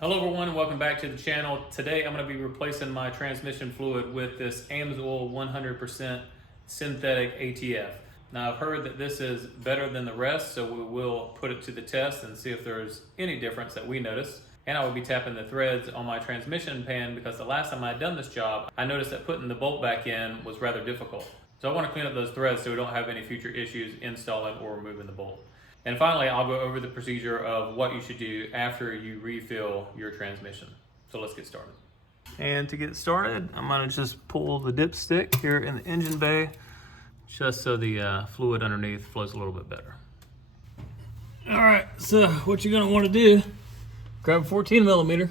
Hello everyone and welcome back to the channel. Today I'm going to be replacing my transmission fluid with this AMSOIL 100% synthetic ATF. Now I've heard that this is better than the rest, so we will put it to the test and see if there's any difference that we notice. And I will be tapping the threads on my transmission pan because the last time I had done this job, I noticed that putting the bolt back in was rather difficult. So I want to clean up those threads so we don't have any future issues installing or removing the bolt. And finally, I'll go over the procedure of what you should do after you refill your transmission. So let's get started. And to get started, I'm gonna just pull the dipstick here in the engine bay, just so the fluid underneath flows a little bit better. All right, so what you're gonna wanna do, grab a 14 millimeter,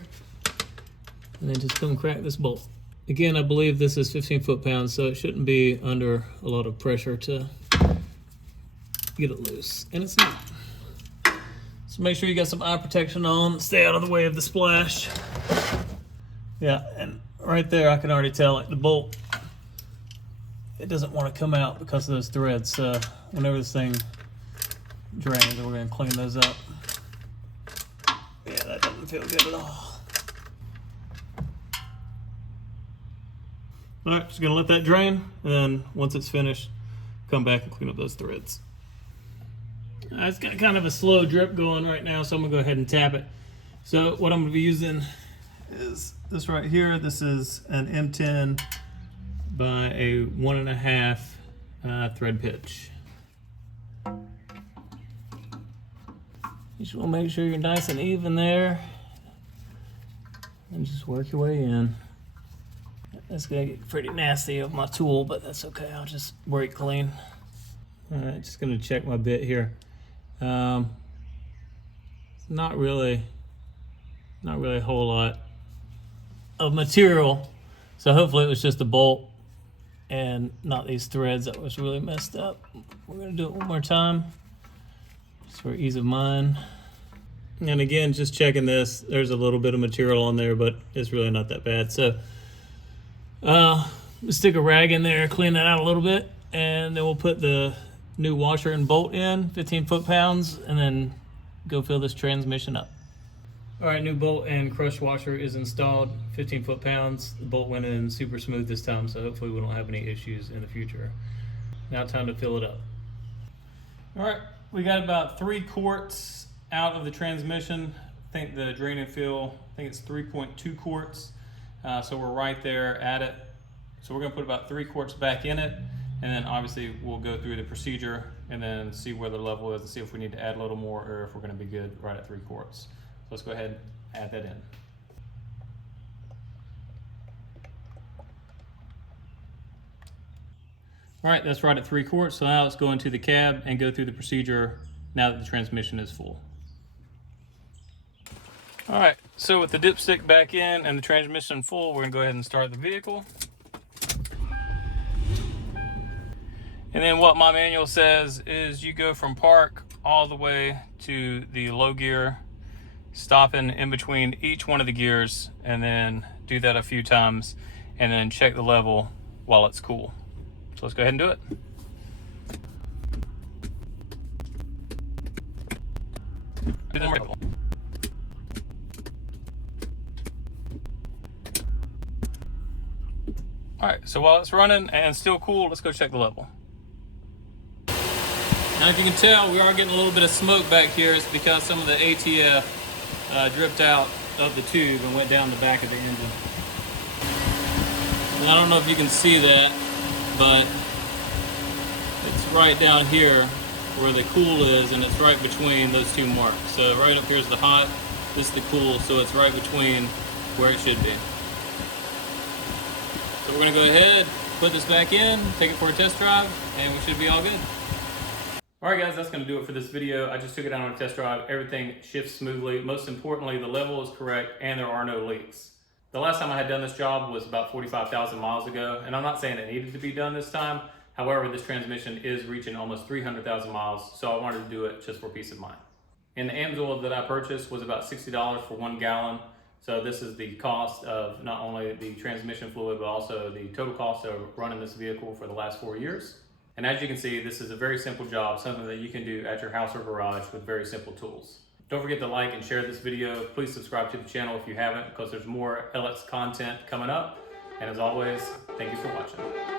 and then just come crack this bolt. Again, I believe this is 15 foot-pounds, so it shouldn't be under a lot of pressure to get it loose, and it's not. So make sure you got some eye protection on, stay out of the way of the splash. Yeah, and right there I can already tell, like, the bolt, it doesn't want to come out because of those threads. So whenever this thing drains, we're going to clean those up. Yeah, that doesn't feel good at all. All right, just going to let that drain, and then once it's finished, come back and clean up those threads. It's got kind of a slow drip going right now, so I'm gonna go ahead and tap it. So what I'm gonna be using is this right here. This is an M10 by a 1.5 thread pitch. You just wanna make sure you're nice and even there, and just work your way in. It's gonna get pretty nasty with my tool, but that's okay. I'll just work clean. All right, just gonna check my bit here. Not really a whole lot of material, so hopefully it was just a bolt and not these threads that was really messed up. We're gonna do it one more time just for ease of mind. And again, just checking this, there's a little bit of material on there, but it's really not that bad. So stick a rag in there, clean that out a little bit, and then we'll put the new washer and bolt in, 15 foot-pounds, and then go fill this transmission up. All right, new bolt and crush washer is installed, 15 foot-pounds. The bolt went in super smooth this time, so hopefully we don't have any issues in the future. Now time to fill it up. All right, we got about 3 quarts out of the transmission. I think the drain and fill, I think it's 3.2 quarts. So we're right there at it. So we're gonna put about 3 quarts back in it. And then obviously we'll go through the procedure and then see where the level is and see if we need to add a little more or if we're going to be good right at 3 quarts. So let's go ahead and add that in. All right, that's right at 3 quarts. So now let's go into the cab and go through the procedure now that the transmission is full. All right, so with the dipstick back in and the transmission full, we're going to go ahead and start the vehicle. And then what my manual says is you go from park all the way to the low gear, stopping in between each one of the gears, and then do that a few times, and then check the level while it's cool. So let's go ahead and do it. All right, so while it's running and still cool, let's go check the level. Now, if you can tell, we are getting a little bit of smoke back here. It's because some of the ATF dripped out of the tube and went down the back of the engine. And I don't know if you can see that, but it's right down here where the cool is, and it's right between those 2 marks. So right up here is the hot, this is the cool, so it's right between where it should be. So we're gonna go ahead, put this back in, take it for a test drive, and we should be all good. All right guys, that's gonna do it for this video. I just took it out on a test drive. Everything shifts smoothly. Most importantly, the level is correct and there are no leaks. The last time I had done this job was about 45,000 miles ago, and I'm not saying it needed to be done this time. However, this transmission is reaching almost 300,000 miles, so I wanted to do it just for peace of mind. And the AMSOIL that I purchased was about $60 for 1 gallon. So this is the cost of not only the transmission fluid, but also the total cost of running this vehicle for the last 4 years. And as you can see, this is a very simple job, something that you can do at your house or garage with very simple tools. Don't forget to like and share this video. Please subscribe to the channel if you haven't, because there's more LX content coming up. And as always, thank you for watching.